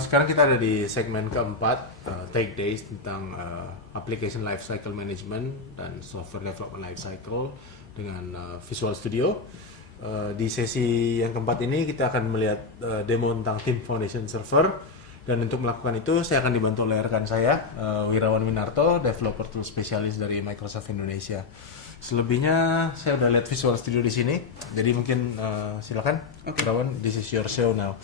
Sekarang kita ada di segmen keempat, Take Days, tentang Application Lifecycle Management dan Software Development Lifecycle dengan Visual Studio. Di sesi yang keempat ini kita akan melihat demo tentang Team Foundation Server, dan untuk melakukan itu saya akan dibantu oleh rekan saya, Wirawan Winarto, Developer Tool Specialist dari Microsoft Indonesia. Selebihnya saya udah lihat Visual Studio di sini, jadi mungkin silakan, Wirawan, this is your show now.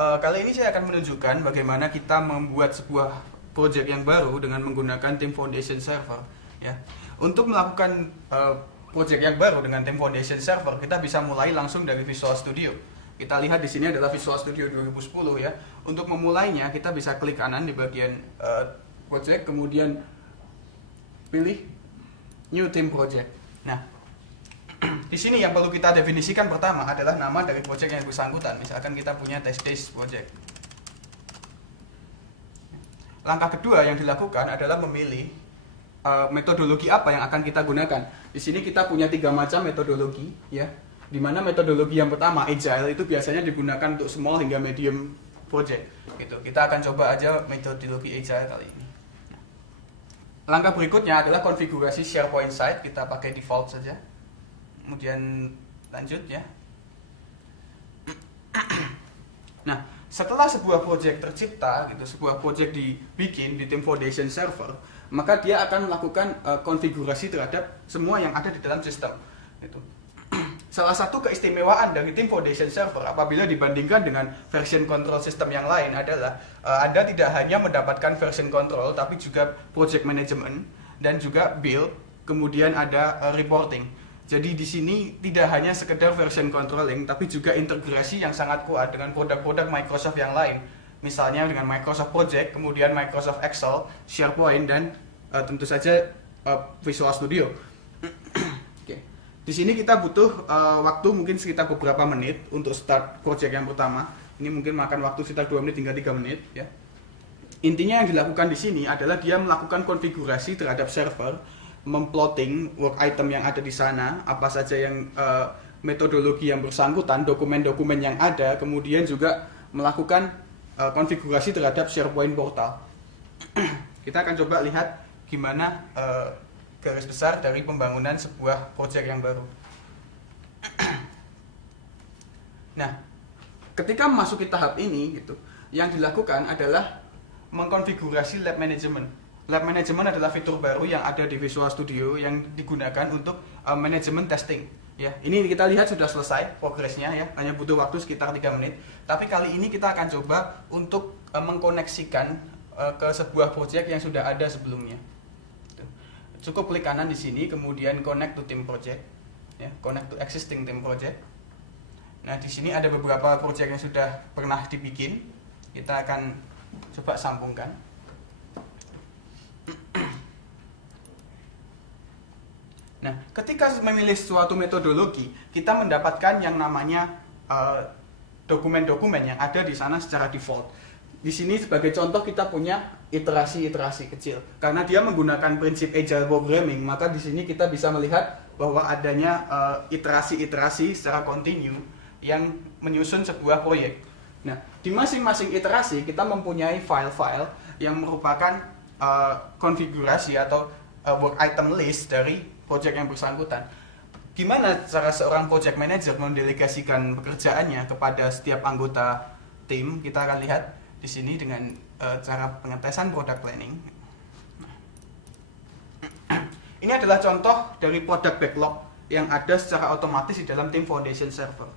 Kali ini saya akan menunjukkan bagaimana kita membuat sebuah project yang baru dengan menggunakan Team Foundation Server. Ya, untuk melakukan project yang baru dengan Team Foundation Server, kita bisa mulai langsung dari Visual Studio. Kita lihat di sini adalah Visual Studio 2010 ya. Untuk memulainya kita bisa klik kanan di bagian project, kemudian pilih New Team Project. Nah, di sini yang perlu kita definisikan pertama adalah nama dari project yang bersangkutan. Misalkan kita punya Test Days Project. Langkah kedua yang dilakukan adalah memilih metodologi apa yang akan kita gunakan. Di sini kita punya 3 macam metodologi, ya. Di mana metodologi yang pertama Agile itu biasanya digunakan untuk small hingga medium project. Gitu. Kita akan coba aja metodologi Agile kali ini. Langkah berikutnya adalah konfigurasi SharePoint site. Kita pakai default saja. Kemudian lanjut ya. Nah, setelah sebuah project tercipta, gitu, sebuah project dibikin di Team Foundation Server, maka dia akan melakukan konfigurasi terhadap semua yang ada di dalam sistem. Gitu. Salah satu keistimewaan dari Team Foundation Server apabila dibandingkan dengan version control system yang lain adalah Anda tidak hanya mendapatkan version control, tapi juga project management dan juga build, kemudian ada reporting. Jadi di sini tidak hanya sekedar version controlling, tapi juga integrasi yang sangat kuat dengan produk-produk Microsoft yang lain. Misalnya dengan Microsoft Project, kemudian Microsoft Excel, SharePoint, dan tentu saja Visual Studio. Oke. Di sini kita butuh waktu mungkin sekitar beberapa menit untuk start project yang pertama. Ini mungkin makan waktu sekitar 2 menit hingga 3 menit. Ya. Intinya yang dilakukan di sini adalah dia melakukan konfigurasi terhadap server, memplotting work item yang ada di sana, apa saja yang metodologi yang bersangkutan, dokumen-dokumen yang ada, kemudian juga melakukan konfigurasi terhadap SharePoint portal. Kita akan coba lihat gimana garis besar dari pembangunan sebuah project yang baru. Nah, ketika memasuki tahap ini, gitu, yang dilakukan adalah mengkonfigurasi lab management. Lab management adalah fitur baru yang ada di Visual Studio yang digunakan untuk manajemen testing. Ya, ini kita lihat sudah selesai progresnya ya, hanya butuh waktu sekitar 3 menit. Tapi kali ini kita akan coba untuk mengkoneksikan ke sebuah project yang sudah ada sebelumnya. Cukup klik kanan di sini, kemudian connect to team project, ya, connect to existing team project. Nah, di sini ada beberapa project yang sudah pernah dibikin. Kita akan coba sambungkan. Nah, ketika memilih suatu metodologi, kita mendapatkan yang namanya dokumen-dokumen yang ada di sana secara default. Di sini sebagai contoh kita punya iterasi-iterasi kecil. Karena dia menggunakan prinsip agile programming, maka di sini kita bisa melihat bahwa adanya iterasi-iterasi secara kontinu yang menyusun sebuah proyek. Nah, di masing-masing iterasi kita mempunyai file-file yang merupakan konfigurasi atau work item list dari project yang bersangkutan. Gimana cara seorang project manager mendelegasikan pekerjaannya kepada setiap anggota tim? Kita akan lihat di sini dengan cara pengetesan product planning. Ini adalah contoh dari product backlog yang ada secara otomatis di dalam Team Foundation Server.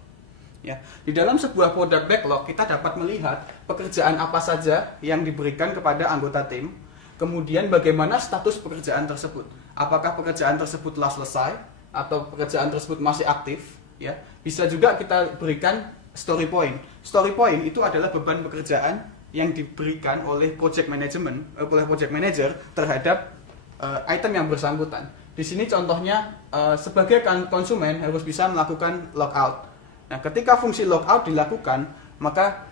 Ya, di dalam sebuah product backlog kita dapat melihat pekerjaan apa saja yang diberikan kepada anggota tim, kemudian bagaimana status pekerjaan tersebut. Apakah pekerjaan tersebut telah selesai atau pekerjaan tersebut masih aktif, ya. Bisa juga kita berikan story point. Story point itu adalah beban pekerjaan yang diberikan oleh project manager terhadap item yang bersangkutan. Di sini contohnya sebagai konsumen harus bisa melakukan logout. Nah, ketika fungsi logout dilakukan, maka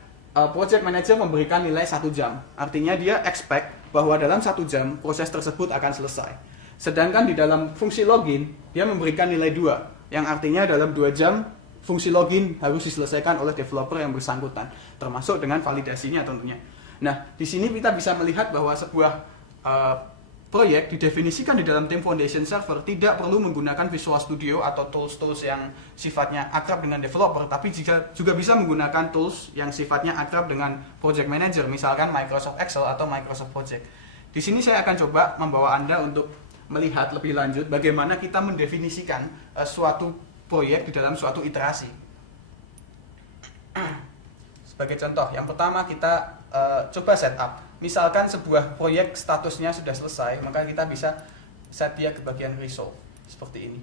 project manager memberikan nilai 1 jam. Artinya dia expect bahwa dalam 1 jam proses tersebut akan selesai. Sedangkan di dalam fungsi login, dia memberikan nilai 2, yang artinya dalam 2 jam fungsi login harus diselesaikan oleh developer yang bersangkutan, termasuk dengan validasinya tentunya. Nah, di sini kita bisa melihat bahwa sebuah proyek didefinisikan di dalam Team Foundation Server tidak perlu menggunakan Visual Studio atau tools-tools yang sifatnya akrab dengan developer, tapi juga bisa menggunakan tools yang sifatnya akrab dengan Project Manager, misalkan Microsoft Excel atau Microsoft Project. Di sini saya akan coba membawa Anda untuk melihat lebih lanjut bagaimana kita mendefinisikan suatu proyek di dalam suatu iterasi. Sebagai contoh, yang pertama kita coba setup. Misalkan sebuah proyek statusnya sudah selesai, maka kita bisa set dia ke bagian resolve seperti ini.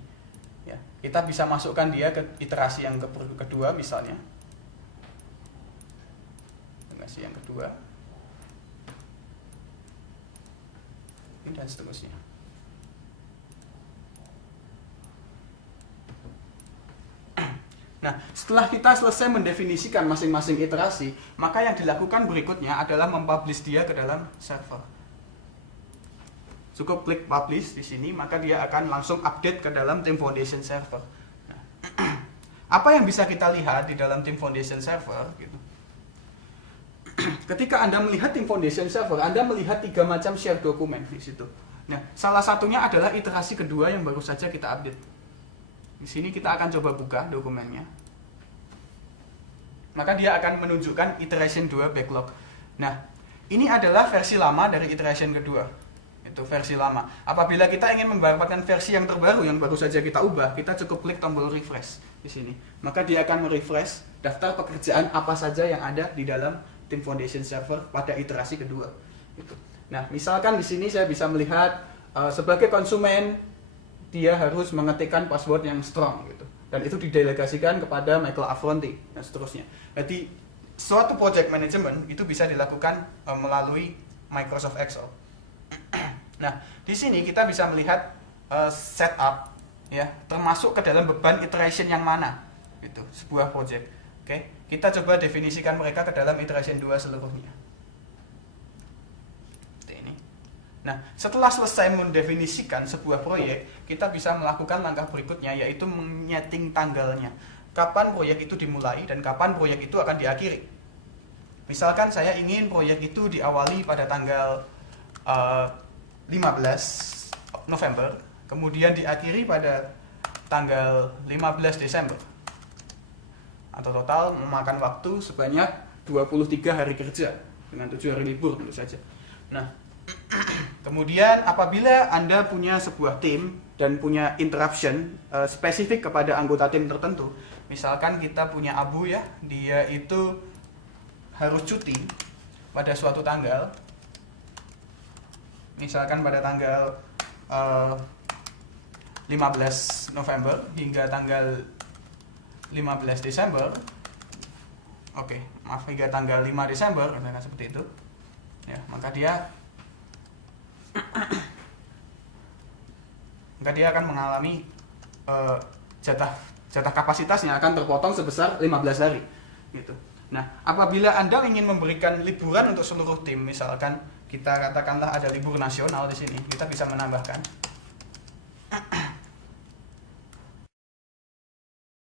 Ya, kita bisa masukkan dia ke iterasi yang kedua misalnya. Iterasi yang kedua. Dan seterusnya. Nah, setelah kita selesai mendefinisikan masing-masing iterasi, maka yang dilakukan berikutnya adalah mempublish dia ke dalam server. Cukup klik publish di sini, maka dia akan langsung update ke dalam Team Foundation Server. Nah, apa yang bisa kita lihat di dalam Team Foundation Server? Gitu. Ketika Anda melihat Team Foundation Server, Anda melihat 3 macam share dokumen di situ. Nah, salah satunya adalah iterasi kedua yang baru saja kita update. Di sini kita akan coba buka dokumennya. Maka dia akan menunjukkan iteration 2 backlog. Nah, ini adalah versi lama dari iteration kedua. Itu versi lama. Apabila kita ingin mendapatkan versi yang terbaru yang baru saja kita ubah, kita cukup klik tombol refresh di sini. Maka dia akan merefresh daftar pekerjaan apa saja yang ada di dalam Team Foundation Server pada iterasi kedua. Gitu. Nah, misalkan di sini saya bisa melihat sebagai konsumen dia harus mengetikkan password yang strong gitu. Dan itu didelegasikan kepada Michael Affronti dan seterusnya. Jadi suatu project management itu bisa dilakukan melalui Microsoft Excel. Nah, di sini kita bisa melihat setup ya, termasuk ke dalam beban iteration yang mana gitu, sebuah project. Oke, kita coba definisikan mereka ke dalam iteration 2 seluruhnya. Nah, setelah selesai mendefinisikan sebuah proyek, kita bisa melakukan langkah berikutnya, yaitu menyeting tanggalnya. Kapan proyek itu dimulai dan kapan proyek itu akan diakhiri. Misalkan saya ingin proyek itu diawali pada tanggal 15 November, kemudian diakhiri pada tanggal 15 Desember. Atau total memakan waktu sebanyak 23 hari kerja, dengan 7 hari libur tentu saja. Nah, kemudian apabila Anda punya sebuah tim dan punya interruption spesifik kepada anggota tim tertentu, misalkan kita punya Abu ya, dia itu harus cuti pada suatu tanggal, misalkan pada tanggal 15 November hingga tanggal 15 Desember, oke, maaf, hingga tanggal 5 Desember, misalkan seperti itu, ya, maka dia akan mengalami jatah kapasitasnya akan terpotong sebesar 15 hari gitu. Nah, apabila Anda ingin memberikan liburan untuk seluruh tim, misalkan kita katakanlah ada libur nasional di sini, kita bisa menambahkan